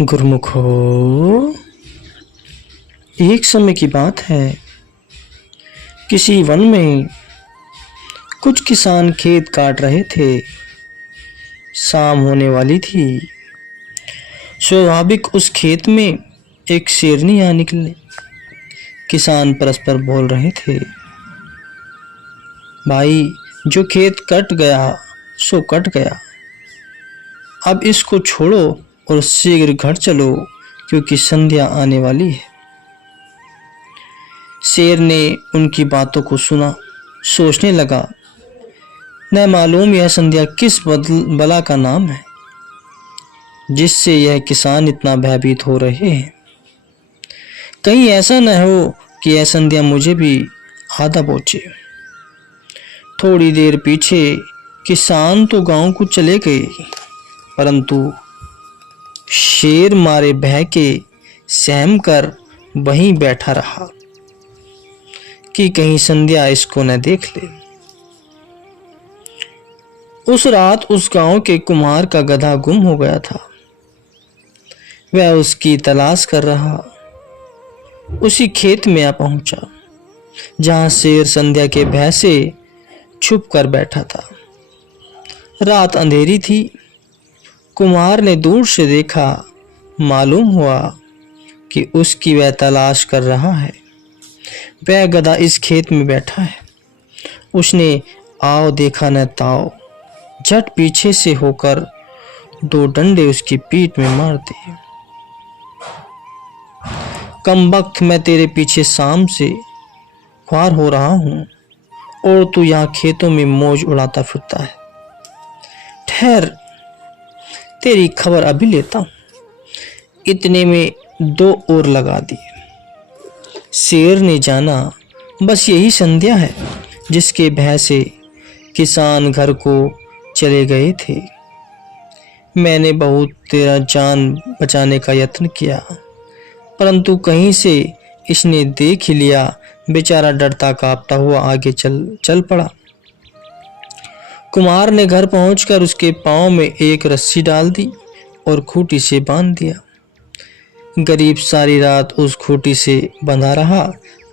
गुरुमुखो, एक समय की बात है। किसी वन में कुछ किसान खेत काट रहे थे। शाम होने वाली थी। स्वाभाविक उस खेत में एक शेरनी आ निकले। किसान परस्पर बोल रहे थे, भाई जो खेत कट गया सो कट गया, अब इसको छोड़ो और शीघ्र घर चलो क्योंकि संध्या आने वाली है। शेर ने उनकी बातों को सुना, सोचने लगा, न मालूम यह संध्या किस बला का नाम है जिससे यह किसान इतना भयभीत हो रहे हैं। कहीं ऐसा न हो कि यह संध्या मुझे भी आधा पहुंचे। थोड़ी देर पीछे किसान तो गांव को चले गए, परंतु शेर मारे भय के सहम कर वहीं बैठा रहा कि कहीं संध्या इसको न देख ले। उस रात उस गांव के कुम्हार का गधा गुम हो गया था। वह उसकी तलाश कर रहा। उसी खेत में आ पहुंचा जहां शेर संध्या के भय से छुप कर बैठा था। रात अंधेरी थी। कुम्हार ने दूर से देखा, मालूम हुआ कि उसकी वह तलाश कर रहा है। वह गधा इस खेत में बैठा है। उसने आओ देखा न ताओ, झट पीछे से होकर दो डंडे उसकी पीठ में मार दिए। कमबख्त, मैं तेरे पीछे शाम से ख्वार हो रहा हूं और तू यहाँ खेतों में मौज उड़ाता फिरता है। ठहर, तेरी खबर अभी लेता हूं। इतने में दो और लगा दिए। शेर ने जाना बस यही संध्या है जिसके भय से किसान घर को चले गए थे। मैंने बहुत तेरा जान बचाने का यत्न किया, परंतु कहीं से इसने देख ही लिया। बेचारा डरता कांपता हुआ आगे चल पड़ा। कुमार ने घर पहुंचकर उसके पांव में एक रस्सी डाल दी और खूंटी से बांध दिया। गरीब सारी रात उस खूंटी से बंधा रहा,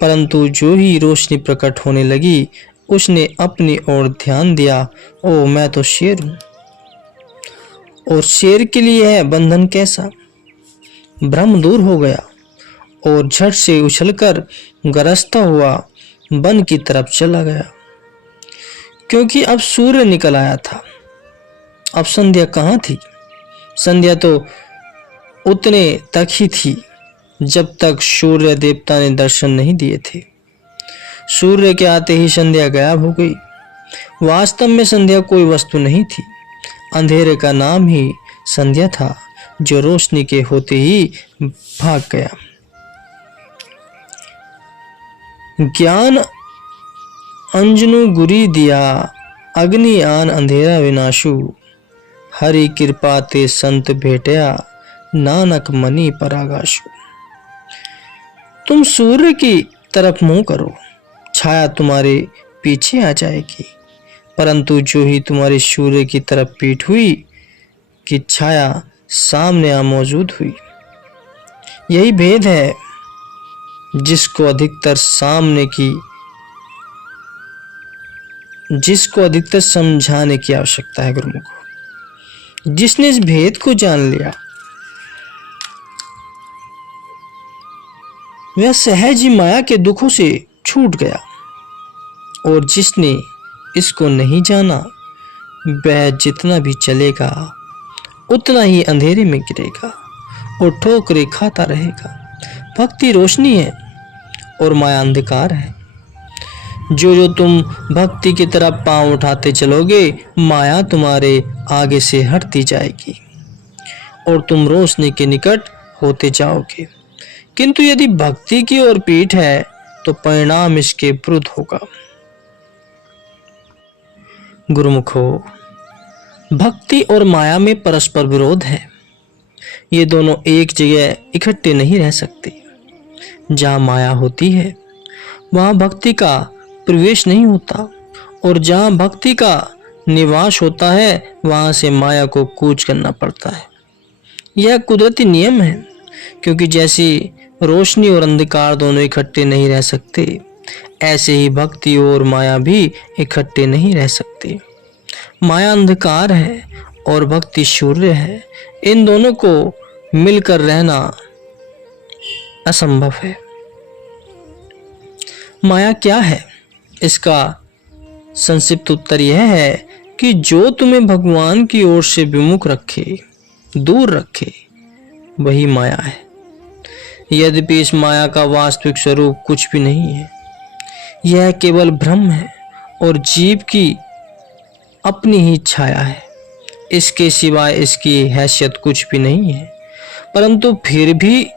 परंतु जो ही रोशनी प्रकट होने लगी उसने अपनी ओर ध्यान दिया। ओ, मैं तो शेर हूं और शेर के लिए है बंधन कैसा। भ्रम दूर हो गया और झट से उछलकर गरजता हुआ वन की तरफ चला गया, क्योंकि अब सूर्य निकल आया था। अब संध्या कहाँ थी? संध्या तो उतने तक ही थी जब तक सूर्य देवता ने दर्शन नहीं दिए थे। सूर्य के आते ही संध्या गायब हो गई। वास्तव में संध्या कोई वस्तु नहीं थी। अंधेरे का नाम ही संध्या था जो रोशनी के होते ही भाग गया। ज्ञान अंजनु गुरी दिया, अग्नि आन अंधेरा विनाशु। हरि कृपा ते संत भेटया, नानक मणि परागाशु। तुम सूर्य की तरफ मुंह करो, छाया तुम्हारे पीछे आ जाएगी, परंतु जो ही तुम्हारी सूर्य की तरफ पीठ हुई कि छाया सामने आ मौजूद हुई। यही भेद है जिसको अधिकतर समझाने की आवश्यकता है। गुरुमुखो, जिसने इस भेद को जान लिया वह सहज ही माया के दुखों से छूट गया, और जिसने इसको नहीं जाना वह जितना भी चलेगा उतना ही अंधेरे में गिरेगा और ठोकरें खाता रहेगा। भक्ति रोशनी है और माया अंधकार है। जो तुम भक्ति की तरफ पांव उठाते चलोगे, माया तुम्हारे आगे से हटती जाएगी और तुम रोशनी के निकट होते जाओगे। किंतु यदि भक्ति की ओर पीठ है तो परिणाम इसके विरुद्ध होगा। गुरुमुखो, भक्ति और माया में परस्पर विरोध है। ये दोनों एक जगह इकट्ठे नहीं रह सकते। जहाँ माया होती है वहाँ भक्ति का प्रवेश नहीं होता, और जहाँ भक्ति का निवास होता है वहाँ से माया को कूच करना पड़ता है। यह कुदरती नियम है, क्योंकि जैसे रोशनी और अंधकार दोनों इकट्ठे नहीं रह सकते, ऐसे ही भक्ति और माया भी इकट्ठे नहीं रह सकते। माया अंधकार है और भक्ति सूर्य है। इन दोनों को मिलकर रहना असंभव है। माया क्या है? इसका संक्षिप्त उत्तर यह है कि जो तुम्हें भगवान की ओर से विमुख रखे, दूर रखे, वही माया है। यद्यपि इस माया का वास्तविक स्वरूप कुछ भी नहीं है, यह केवल भ्रम है और जीव की अपनी ही छाया है। इसके सिवाय इसकी हैसियत कुछ भी नहीं है, परंतु फिर भी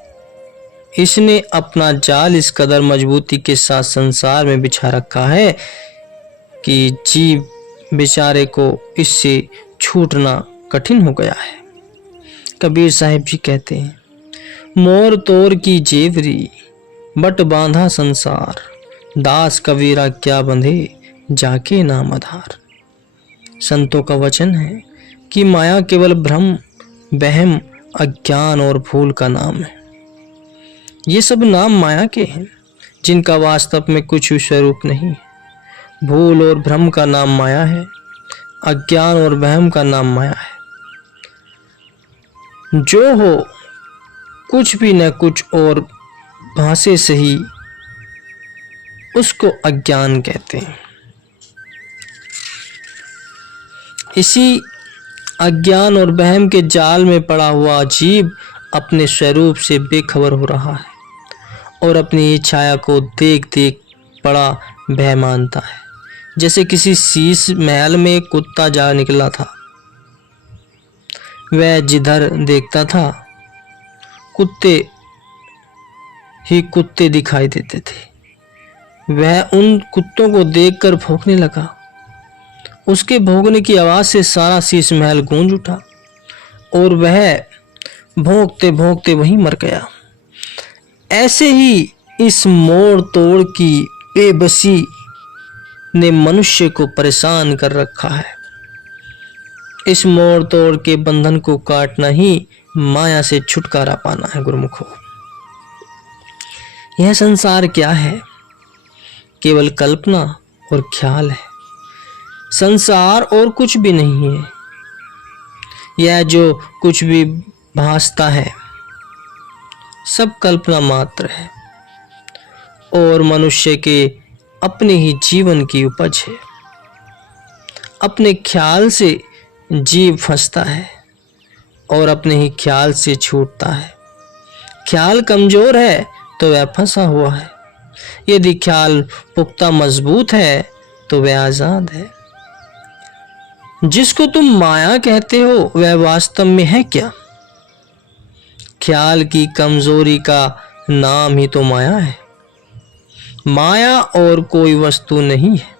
इसने अपना जाल इस कदर मजबूती के साथ संसार में बिछा रखा है कि जीव बेचारे को इससे छूटना कठिन हो गया है। कबीर साहिब जी कहते हैं, मोर तोर की जेवरी बट बांधा संसार, दास कबीरा क्या बंधे जाके नाम आधार। संतों का वचन है कि माया केवल भ्रम, वहम, अज्ञान और भूल का नाम है। ये सब नाम माया के हैं, जिनका वास्तव में कुछ भी स्वरूप नहीं है। भूल और भ्रम का नाम माया है, अज्ञान और वहम का नाम माया है। जो हो कुछ भी न कुछ और भाषे से ही उसको अज्ञान कहते हैं। इसी अज्ञान और वहम के जाल में पड़ा हुआ जीव अपने स्वरूप से बेखबर हो रहा है और अपनी छाया को देख देख बड़ा भय मानता है। जैसे किसी शीश महल में कुत्ता जा निकला था, वह जिधर देखता था कुत्ते ही कुत्ते दिखाई देते थे। वह उन कुत्तों को देखकर भौंकने लगा। उसके भौंकने की आवाज से सारा शीश महल गूंज उठा और वह भौंकते भौंकते वहीं मर गया। ऐसे ही इस मोड़ तोड़ की बेबसी ने मनुष्य को परेशान कर रखा है। इस मोड़ तोड़ के बंधन को काटना ही माया से छुटकारा पाना है गुरुमुखो। यह संसार क्या है? केवल कल्पना और ख्याल है। संसार और कुछ भी नहीं है। यह जो कुछ भी भासता है सब कल्पना मात्र है और मनुष्य के अपने ही जीवन की उपज है। अपने ख्याल से जीव फंसता है और अपने ही ख्याल से छूटता है। ख्याल कमजोर है तो वह फंसा हुआ है, यदि ख्याल पुख्ता मजबूत है तो वह आजाद है। जिसको तुम माया कहते हो वह वास्तव में है क्या? ख्याल की कमजोरी का नाम ही तो माया है। माया और कोई वस्तु नहीं है।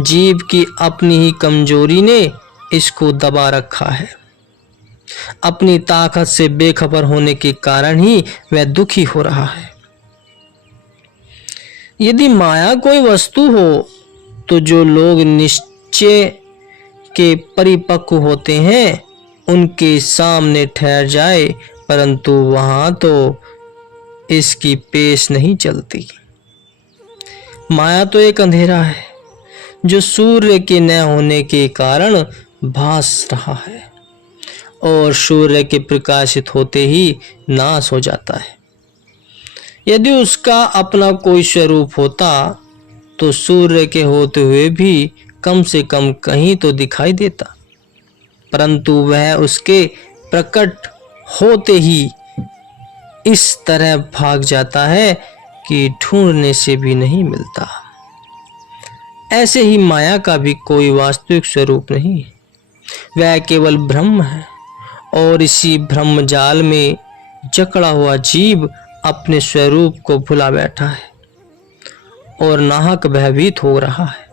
जीव की अपनी ही कमजोरी ने इसको दबा रखा है। अपनी ताकत से बेखबर होने के कारण ही वह दुखी हो रहा है। यदि माया कोई वस्तु हो तो जो लोग निश्चय के परिपक्व होते हैं उनके सामने ठहर जाए, परंतु वहां तो इसकी पेश नहीं चलती। माया तो एक अंधेरा है जो सूर्य के न होने के कारण भास रहा है और सूर्य के प्रकाशित होते ही नाश हो जाता है। यदि उसका अपना कोई स्वरूप होता तो सूर्य के होते हुए भी कम से कम कहीं तो दिखाई देता, परंतु वह उसके प्रकट होते ही इस तरह भाग जाता है कि ढूंढने से भी नहीं मिलता। ऐसे ही माया का भी कोई वास्तविक स्वरूप नहीं है। वह केवल भ्रम है और इसी भ्रम जाल में जकड़ा हुआ जीव अपने स्वरूप को भुला बैठा है और नाहक भयभीत हो रहा है।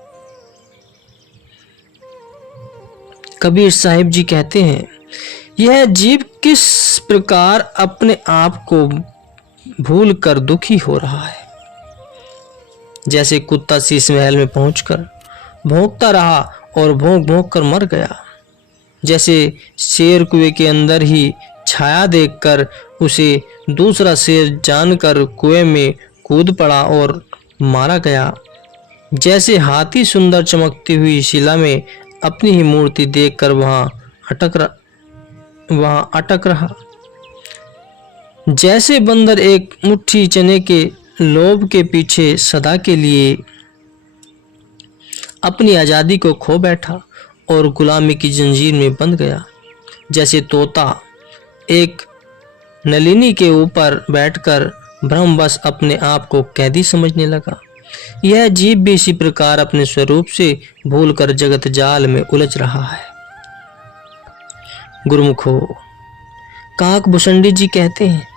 कबीर साहिब जी कहते हैं, यह जीव किस प्रकार अपने आप को भूल कर दुखी हो रहा है। जैसे कुत्ता शीश महल में पहुंचकर भौंकता रहा और भौंक भौंक कर मर गया। जैसे शेर कुएं के अंदर ही छाया देखकर उसे दूसरा शेर जानकर कुएं में कूद पड़ा और मारा गया। जैसे हाथी सुंदर चमकती हुई शिला में अपनी ही मूर्ति देखकर वहां अटक रहा। जैसे बंदर एक मुट्ठी चने के लोभ के पीछे सदा के लिए अपनी आजादी को खो बैठा और गुलामी की जंजीर में बंध गया। जैसे तोता एक नलिनी के ऊपर बैठकर भ्रमवश अपने आप को कैदी समझने लगा, यह जीव भी इसी प्रकार अपने स्वरूप से भूलकर जगत जाल में उलझ रहा है। गुरुमुखो, काक भुसंडी जी कहते हैं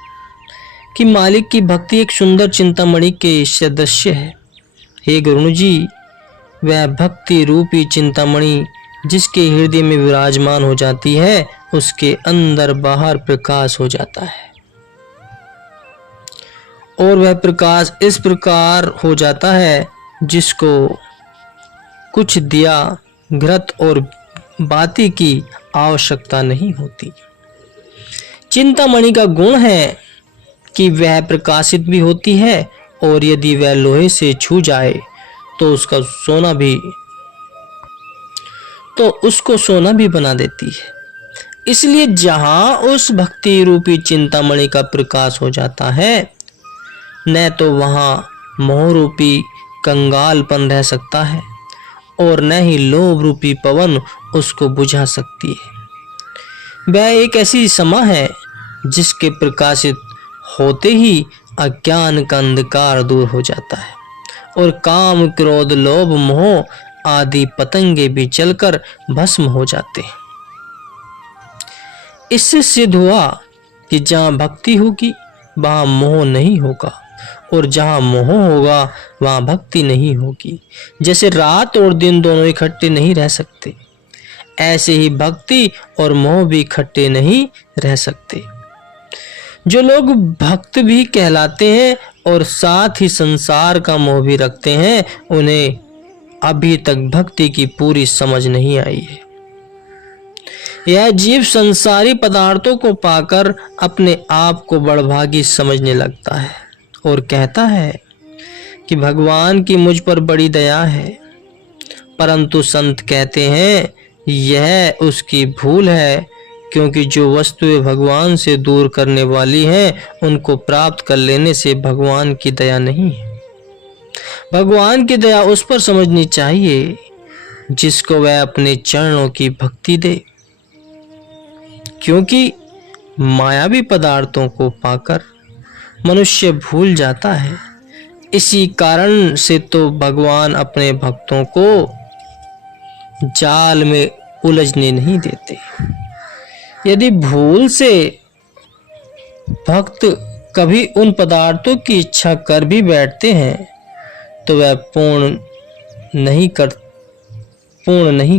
कि मालिक की भक्ति एक सुंदर चिंतामणि के सदृश है। हे गुरु जी, वह भक्ति रूपी चिंतामणि जिसके हृदय में विराजमान हो जाती है, उसके अंदर बाहर प्रकाश हो जाता है और वह प्रकाश इस प्रकार हो जाता है जिसको कुछ दिया घृत और बाती की आवश्यकता नहीं होती। चिंतामणि का गुण है कि वह प्रकाशित भी होती है और यदि वह लोहे से छू जाए तो उसको सोना भी बना देती है। इसलिए जहां उस भक्ति रूपी चिंतामणि का प्रकाश हो जाता है, न तो वहां मोह रूपी कंगालपन रह सकता है और न ही लोभ रूपी पवन उसको बुझा सकती है। वह एक ऐसी समा है जिसके प्रकाशित होते ही अज्ञान का अंधकार दूर हो जाता है और काम, क्रोध, लोभ, मोह आदि पतंगे भी जलकर भस्म हो जाते हैं। इससे सिद्ध हुआ कि जहां भक्ति होगी वहां मोह नहीं होगा और जहां मोह होगा वहां भक्ति नहीं होगी। जैसे रात और दिन दोनों इकट्ठे नहीं रह सकते, ऐसे ही भक्ति और मोह भी इकट्ठे नहीं रह सकते। जो लोग भक्त भी कहलाते हैं और साथ ही संसार का मोह भी रखते हैं, उन्हें अभी तक भक्ति की पूरी समझ नहीं आई है। यह जीव संसारी पदार्थों को पाकर अपने आप को बड़भागी समझने लगता है और कहता है कि भगवान की मुझ पर बड़ी दया है, परंतु संत कहते हैं यह उसकी भूल है, क्योंकि जो वस्तुएं भगवान से दूर करने वाली हैं, उनको प्राप्त कर लेने से भगवान की दया नहीं है। भगवान की दया उस पर समझनी चाहिए जिसको वह अपने चरणों की भक्ति दे, क्योंकि मायावी पदार्थों को पाकर मनुष्य भूल जाता है। इसी कारण से तो भगवान अपने भक्तों को जाल में उलझने नहीं देते। यदि भूल से भक्त कभी उन पदार्थों की इच्छा कर भी बैठते हैं तो वह पूर्ण नहीं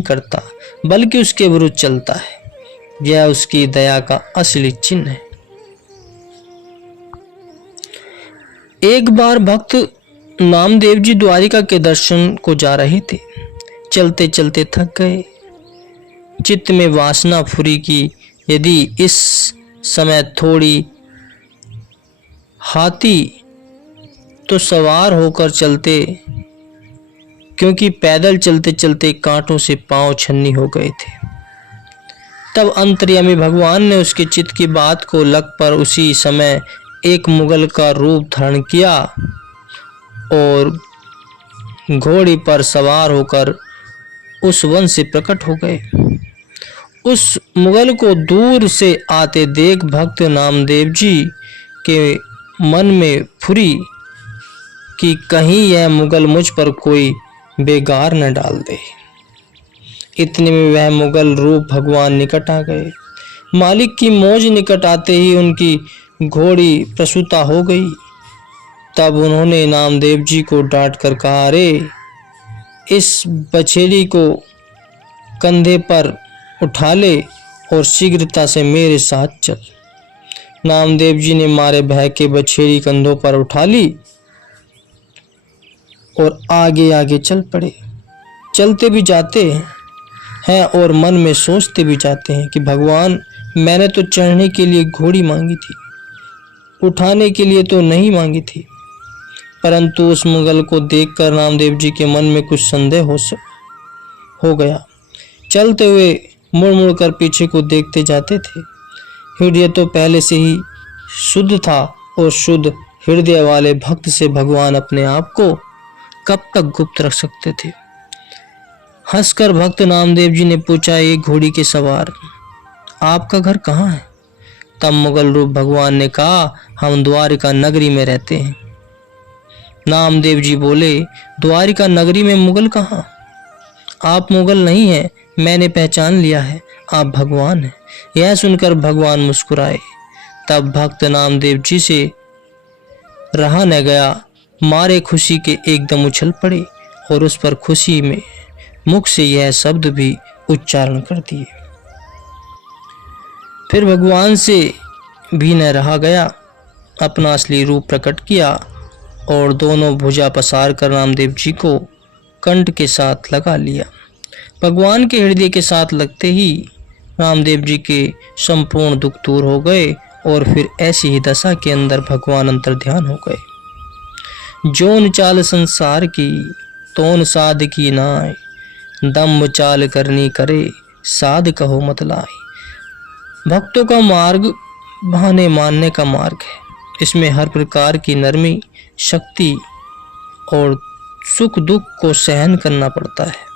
करता, बल्कि उसके विरुद्ध चलता है। यह उसकी दया का असली चिन्ह है। एक बार भक्त नामदेव जी द्वारिका के दर्शन को जा रहे थे। चलते चलते थक गए, चित्त में वासना फुरी की यदि इस समय थोड़ी हाथी तो सवार होकर चलते, क्योंकि पैदल चलते चलते कांटों से पांव छन्नी हो गए थे। तब अंतर्यामी भगवान ने उसके चित्त की बात को लग पर उसी समय एक मुगल का रूप धारण किया और घोड़ी पर सवार होकर उस वन से प्रकट हो गए। उस मुगल को दूर से आते देख भक्त नामदेव जी के मन में फुरी कि कहीं यह मुगल मुझ पर कोई बेगार न डाल दे। इतने में वह मुगल रूप भगवान निकट आ गए। मालिक की मौज निकट आते ही उनकी घोड़ी प्रसूता हो गई। तब उन्होंने नामदेव जी को डांट कर कहा, अरे इस बछेड़ी को कंधे पर उठा ले और शीघ्रता से मेरे साथ चल। नामदेव जी ने मारे भय के बछेड़ी कंधों पर उठा ली और आगे आगे चल पड़े। चलते भी जाते हैं और मन में सोचते भी जाते हैं कि भगवान मैंने तो चढ़ने के लिए घोड़ी मांगी थी, उठाने के लिए तो नहीं मांगी थी। परंतु उस मुगल को देखकर रामदेव जी के मन में कुछ संदेह हो गया। चलते हुए मुड़ मुड़ कर पीछे को देखते जाते थे। हृदय तो पहले से ही शुद्ध था और शुद्ध हृदय वाले भक्त से भगवान अपने आप को कब तक गुप्त रख सकते थे। हंसकर भक्त नामदेव जी ने पूछा, एक घोड़ी के सवार, आपका घर कहाँ है? तब मुगल रूप भगवान ने कहा, हम द्वारिका नगरी में रहते हैं। नामदेव जी बोले, द्वारिका नगरी में मुगल कहाँ? आप मुगल नहीं हैं, मैंने पहचान लिया है, आप भगवान हैं। यह सुनकर भगवान मुस्कुराए। तब भक्त नामदेव जी से रहा न गया, मारे खुशी के एकदम उछल पड़े और उस पर खुशी में मुख से यह शब्द भी उच्चारण कर दिए। फिर भगवान से भी न रहा गया, अपना असली रूप प्रकट किया और दोनों भुजा पसार कर रामदेव जी को कंठ के साथ लगा लिया। भगवान के हृदय के साथ लगते ही रामदेव जी के संपूर्ण दुख दूर हो गए और फिर ऐसी ही दशा के अंदर भगवान अंतर्ध्यान हो गए। जोन चाल संसार की तोन साध की नाय, दम्भ चाल करनी करे साध कहो मतलाई। भक्तों का मार्ग बहाने मानने का मार्ग है। इसमें हर प्रकार की नरमी, शक्ति और सुख दुख को सहन करना पड़ता है।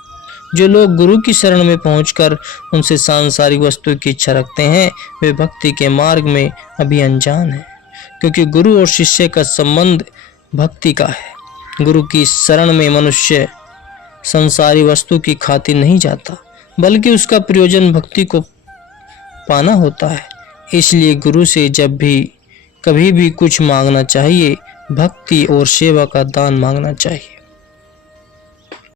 जो लोग गुरु की शरण में पहुंचकर उनसे सांसारिक वस्तु की इच्छा रखते हैं, वे भक्ति के मार्ग में अभी अनजान हैं, क्योंकि गुरु और शिष्य का संबंध भक्ति का है। गुरु की शरण में मनुष्य संसारी वस्तु की खातिर नहीं जाता, बल्कि उसका प्रयोजन भक्ति को पाना होता है। इसलिए गुरु से जब भी कभी भी कुछ मांगना चाहिए, भक्ति और सेवा का दान मांगना चाहिए।